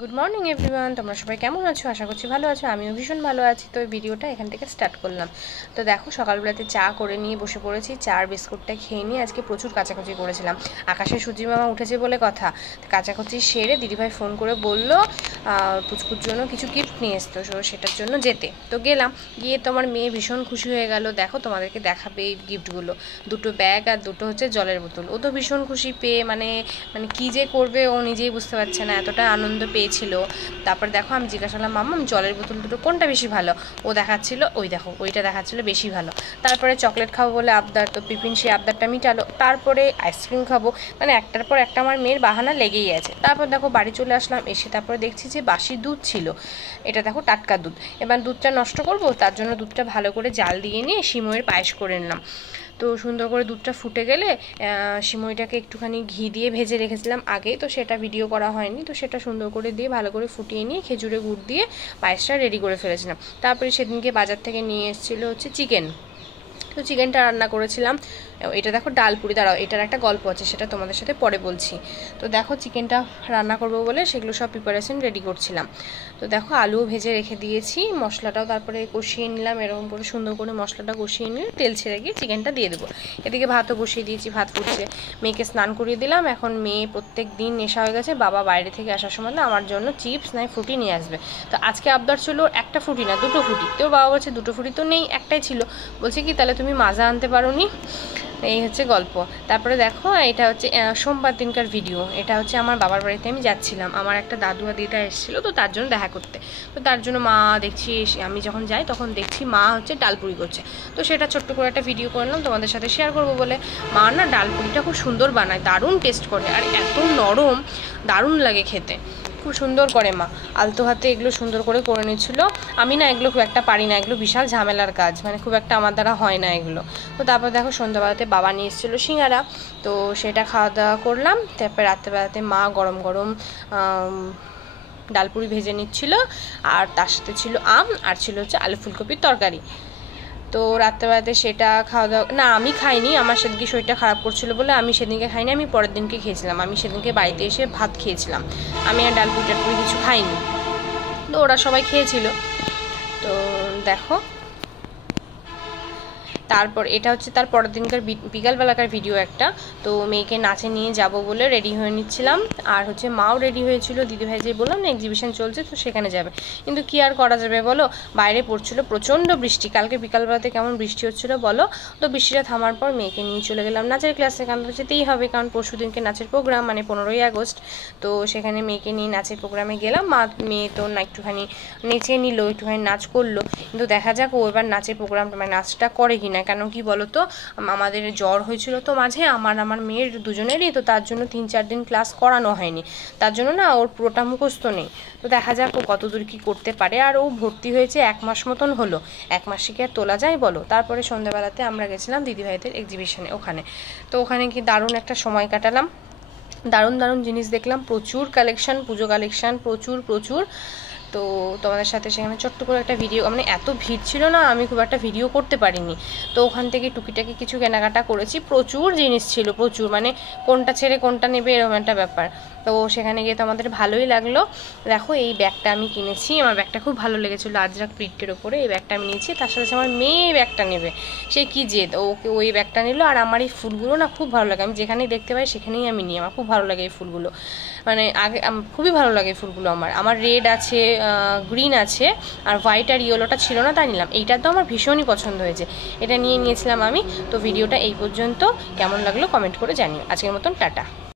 Good morning everyone, তোমরা সবাই কেমন আছো? আশা করছি ভালো আছো। আমিও ভীষণ ভালো আছি। তো এই ভিডিওটা এখান থেকে স্টার্ট করলাম। তো দেখো, সকালবেলাতে চা করে নিয়ে বসে পড়েছি। চা আর বিস্কুটটা খেয়ে নিয়ে আজকে প্রচুর কাচাকুচি করেছিলাম। আকাশে সূর্যি মামা উঠেছে বলে কথা। কাচাকুচি সেরে দিদিভাই ফোন করে বললো পুচকুর জন্য কিছু গিফট নিয়ে এসতো, সেটার জন্য যেতে। তো গেলাম, গিয়ে তো আমার মেয়ে ভীষণ খুশি হয়ে গেল। দেখো, তোমাদেরকে দেখাবে এই গিফটগুলো। দুটো ব্যাগ আর দুটো হচ্ছে জলের বোতল। ও তো ভীষণ খুশি পেয়ে, মানে কী যে করবে ও নিজেই বুঝতে পারছে না, এতটা আনন্দ পেয়েছিল। তারপর দেখো, আমি জিজ্ঞাসা করলাম মাম্মা জলের বোতল দুটো কোনটা বেশি ভালো? ও দেখাচ্ছিল ওই দেখো, ওইটা দেখাচ্ছিল বেশি ভালো। তারপরে চকলেট খাবো বলে আবদার, তো পিপিন সেই আবদারটা মিটালো। তারপরে আইসক্রিম খাবো, মানে একটার পর একটা আমার মেয়ের বাহানা লেগেই আছে। তারপর দেখো বাড়ি চলে আসলাম, এসে তারপরে দেখছি যে বাসি দুধ ছিল। এটা দেখো টাটকা দুধ। এবার দুধটা নষ্ট করবো, তার জন্য দুধটা ভালো করে জাল দিয়ে নিয়ে সিমইয়ের পায়েস করে নিলাম। তো সুন্দর করে দুধটা ফুটে গেলে সিমইটাকে একটুখানি ঘি দিয়ে ভেজে রেখেছিলাম আগেই, তো সেটা ভিডিও করা হয়নি। তো সেটা সুন্দর করে দিয়ে ভালো করে ফুটিয়ে নিয়ে খেজুরে গুড় দিয়ে পায়েসটা রেডি করে ফেলেছিলাম। তারপরে সেদিনকে বাজার থেকে নিয়ে এসেছিলো হচ্ছে চিকেন। তো চিকেনটা রান্না করেছিলাম। এটা দেখো ডালপুরি, দাঁড়াও এটার একটা গল্প আছে, সেটা তোমাদের সাথে পরে বলছি। তো দেখো, চিকেনটা রান্না করবো বলে সেগুলো সব প্রিপারেশন রেডি করছিলাম। তো দেখো, আলুও ভেজে রেখে দিয়েছি, মশলাটাও তারপরে কষিয়ে নিলাম। এরকম করে সুন্দর করে মশলাটা কষিয়ে নিয়ে তেল ছেড়ে গিয়ে চিকেনটা দিয়ে দেবো। এদিকে ভাতও বসিয়ে দিয়েছি, ভাত ফুটছে। মেয়েকে স্নান করিয়ে দিলাম। এখন মেয়ে প্রত্যেক দিন নেশা হয়ে গেছে, বাবা বাইরে থেকে আসার সময় না আমার জন্য চিপস নাই ফ্রুটি নিয়ে আসবে। তো আজকে আবদার ছিল একটা ফ্রুটি না, দুটো ফ্রুটি। তো বাবা বলছে দুটো ফ্রুটি তো নেই, একটাই ছিল। বলছে কি তাহলে তুমি মাজা আনতে পারো নি? এই হচ্ছে গল্প। তারপরে দেখো, এটা হচ্ছে সোমবার দিনকার ভিডিও। এটা হচ্ছে আমার বাবার বাড়িতে আমি যাচ্ছিলাম, আমার একটা দাদু আর দিদা এসেছিলো, তো তার জন্য দেখা করতে। তো তার জন্য মা দেখছি, আমি যখন যাই তখন দেখছি মা হচ্ছে ডালপুরি করছে। তো সেটা ছোট্ট করে একটা ভিডিও করলাম তোমাদের সাথে শেয়ার করবো বলে। মা না ডালপুরিটা খুব সুন্দর বানায়, দারুণ টেস্ট করে, আর এত নরম, দারুণ লাগে খেতে, খুব সুন্দর করে মা আলতো হাতে এগুলো সুন্দর করে নিচ্ছিল। আমি না এগুলো খুব একটা পারি না, এগুলো বিশাল ঝামেলার কাজ, মানে খুব একটা আমার দ্বারা হয় না এগুলো। তো তারপর দেখো, সন্ধ্যাবেলাতে বাবা নিয়ে এসেছিলো সিঙ্গারা, তো সেটা খাওয়া দাওয়া করলাম। তারপর রাত্রেবেলাতে মা গরম গরম ডালপুরি ভেজে নিচ্ছিল, আর তার সাথে ছিল আম, আর ছিল হচ্ছে আলু ফুলকপির তরকারি। তো রাত্রেবেলাতে সেটা খাওয়া দাওয়া, না আমি খাইনি, আমার সেদিনকে শরীরটা খারাপ করছিল বলে আমি সেদিনকে খাইনি, আমি পরের দিনকে খেয়েছিলাম। আমি সেদিনকে বাড়িতে এসে ভাত খেয়েছিলাম, আমি আর ডালপুরি টালপুরি কিছু খাইনি। তো ওরা সবাই খেয়েছিল। তো দেখো, তারপর এটা হচ্ছে তার পরের দিনকার বিকালবেলাকার ভিডিও একটা। তো মেয়েকে নাচে নিয়ে যাব বলে রেডি হয়ে নিচ্ছিলাম, আর হচ্ছে মাও রেডি হয়েছিল। দিদিভাই যে বললাম না এক্সিবিশন চলছে, তো সেখানে যাবে। কিন্তু কি আর করা যাবে বলো, বাইরে পড়ছিল প্রচণ্ড বৃষ্টি, কালকে বিকালবেলাতে কেমন বৃষ্টি হচ্ছিলো বলো। তো বৃষ্টিটা থামার পর মেয়েকে নিয়ে চলে গেলাম নাচের ক্লাসে, কারণ তো যেতেই হবে, কারণ পরশু দিনকে নাচের প্রোগ্রাম, মানে 15ই আগস্ট। তো সেখানে মেয়েকে নিয়ে নাচের প্রোগ্রামে গেলাম। মেয়ে তো না একটুখানি নেচে নিল, একটুখানি নাচ করলো। কিন্তু দেখা যাক ও এবার নাচের প্রোগ্রামটা মানে নাচটা করে কিনা, কেন কি বলো তো, আমাদের জ্বর হয়েছিল তো মাঝে, আমার মেয়ের দুজনেরই, তো তার জন্য 3-4 দিন ক্লাস করানো হয়নি, তার জন্য না ওর পুরোটা মুখস্থ নেই। তো দেখা যাক ও কতদূর কি করতে পারে। আর ও ভর্তি হয়েছে 1 মাস মতন হলো, 1 মাসে কি আর তোলা যায় বলো। তারপরে সন্ধ্যাবেলাতে আমরা গেছিলাম দিদিভাইদের এক্সিবিশনে, ওখানে। তো ওখানে কি দারুণ একটা সময় কাটালাম, দারুণ দারুণ জিনিস দেখলাম, প্রচুর কালেকশন, পুজো কালেকশন প্রচুর প্রচুর। তো তোমাদের সাথে সেখানে ছোট্ট করে একটা ভিডিও, মানে এত ভিড় ছিল না, আমি খুব একটা ভিডিও করতে পারিনি। তো ওখান থেকে টুকিটাকি কিছু কেনাকাটা করেছি, প্রচুর জিনিস ছিল, প্রচুর, মানে কোনটা ছেড়ে কোনটা নেবে এরকম একটা ব্যাপার। তো সেখানে গিয়ে তো আমাদের ভালোই লাগলো। দেখো, এই ব্যাগটা আমি কিনেছি, আমার ব্যাগটা খুব ভালো লেগেছিলো, আজরাক প্রিন্টের ওপরে এই ব্যাগটা আমি নিয়েছি। তার সাথে আমার মেয়ে এই ব্যাগটা নেবে, সে কি জেদ, ওকে ওই ব্যাগটা নিল। আর আমার এই ফুলগুলো না খুব ভালো লাগে, আমি যেখানেই দেখতে পাই সেখানেই আমি নিই, আমার খুব ভালো লাগে এই ফুলগুলো, মানে আগে খুবই ভালো লাগে এই ফুলগুলো। আমার রেড আছে, গ্রিন আছে, আর হোয়াইট আর ইয়েলোটা ছিল না, তাই নিলাম। এইটা তো আমার ভীষণই পছন্দ হয়েছে, এটা নিয়েছিলাম আমি। তো ভিডিওটা এই পর্যন্ত, কেমন লাগলো কমেন্ট করে জানিও। আজকের মতন টাটা।